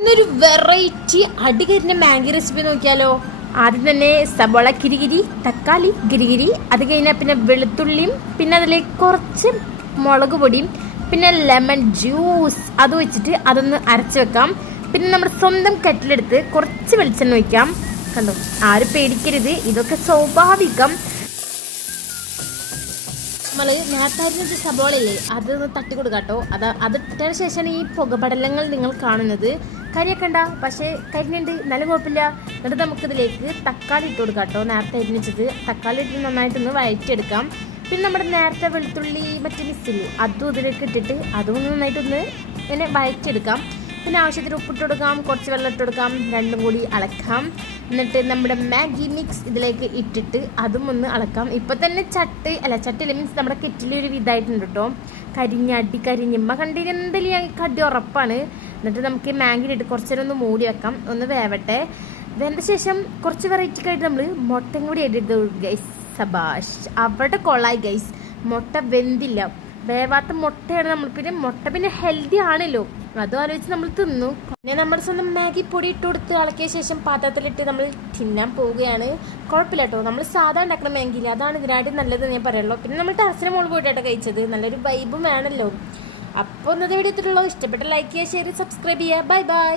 ഇന്നൊരു variety അടികരിഞ്ഞ Maggi recipe നോക്കിയാലോ. ആദ്യം തന്നെ സബോള കിരികിരി, തക്കാളി ഗിരിഗിരി, അത് കഴിഞ്ഞാൽ പിന്നെ വെളുത്തുള്ളിയും, പിന്നെ അതിലേക്ക് കുറച്ച് മുളക് പൊടിയും, പിന്നെ ലെമൺ ജ്യൂസ് അത് വെച്ചിട്ട് അതൊന്ന് അരച്ച് വെക്കാം. പിന്നെ നമ്മുടെ സ്വന്തം കെറ്റിലെടുത്ത് കുറച്ച് വെളിച്ചെണ്ണ ഒഴിക്കാം. കണ്ടോ, ആരും പേടിക്കരുത്, ഇതൊക്കെ സ്വാഭാവികം. നമ്മൾ നേരത്തെ അരിഞ്ഞ സബോളയില്ലേ, അതൊന്ന് തട്ടി കൊടുക്കാം കേട്ടോ. അതിട്ടതിന് ശേഷമാണ് ഈ പുകപടലങ്ങൾ നിങ്ങൾ കാണുന്നത്. കരിയൊക്കെ ഉണ്ടാ, പക്ഷേ കരിഞ്ഞുണ്ട്, നല്ല കുഴപ്പമില്ല. എന്നിട്ട് നമുക്കിതിലേക്ക് തക്കാളി ഇട്ട് കൊടുക്കാം കേട്ടോ. നേരത്തെ അരിഞ്ഞിട്ട് തക്കാളി ഇട്ട് നന്നായിട്ടൊന്ന് വഴറ്റിയെടുക്കാം. പിന്നെ നമ്മുടെ നേരത്തെ വെളുത്തുള്ളി മറ്റേ മിക്സില്ലേ, അതും ഇതിലേക്ക് ഇട്ടിട്ട് അതും നന്നായിട്ടൊന്ന് ഇങ്ങനെ വഴറ്റിയെടുക്കാം. പിന്നെ ആവശ്യത്തിന് ഉപ്പിട്ട് കൊടുക്കാം, കുറച്ച് വെള്ളം ഇട്ട് കൊടുക്കാം, രണ്ടും കൂടി അളക്കാം. എന്നിട്ട് നമ്മുടെ മാഗി മിക്സ് ഇതിലേക്ക് ഇട്ടിട്ട് അതും ഒന്ന് അളക്കാം. ഇപ്പം തന്നെ ചട്ടിയിൽ മീൻസ് നമ്മുടെ കെറ്റിലൊരു വിധമായിട്ടുണ്ട് കേട്ടോ. കരിഞ്ഞമ്മ കണ്ടിട്ട് എന്തെങ്കിലും കടി ഉറപ്പാണ്. എന്നിട്ട് നമുക്ക് മാഗിയിലിട്ട് കുറച്ച് നേരം ഒന്ന് മൂടി വെക്കാം, ഒന്ന് വേവട്ടെ. വെന്ത ശേഷം കുറച്ച് വെറൈറ്റിക്കായിട്ട് നമ്മൾ മുട്ടയും കൂടി ഇട്ടിട്ട് ഗൈസ്, സബാഷ്, അവിടെ കൊള്ളായി ഗൈസ്. മുട്ട വെന്തില്ല, വേവാത്ത മുട്ടയാണ് നമ്മൾ. പിന്നെ മുട്ട പിന്നെ ഹെൽത്തി ആണല്ലോ, അതും ആലോചിച്ച് നമ്മൾ തിന്നു. പിന്നെ നമ്മുടെ സ്വന്തം മാഗി പൊടി ഇട്ട് കൊടുത്ത് ഇളക്കിയ ശേഷം പാത്രത്തിലിട്ട് നമ്മൾ തിന്നാൻ പോവുകയാണ്. കുഴപ്പമില്ല കേട്ടോ, നമ്മൾ സാധാ ഉണ്ടാക്കുന്ന മാഗിയിൽ അതാണ് ഇതിനായിട്ട് നല്ലത് ഞാൻ പറയുള്ളൂ. പിന്നെ നമ്മൾ ടെറസിന് മുകളിൽ പോയിട്ടാണ് കഴിച്ചത്, നല്ലൊരു വൈബും വേണമല്ലോ. അപ്പോൾ ഇന്നത്തെ വീഡിയോ ഇത്രയുള്ളൂ. ഇഷ്ടപ്പെട്ട ലൈക്ക് ചെയ്യുക, ഷെയർ, സബ്സ്ക്രൈബ് ചെയ്യുക. Bye bye.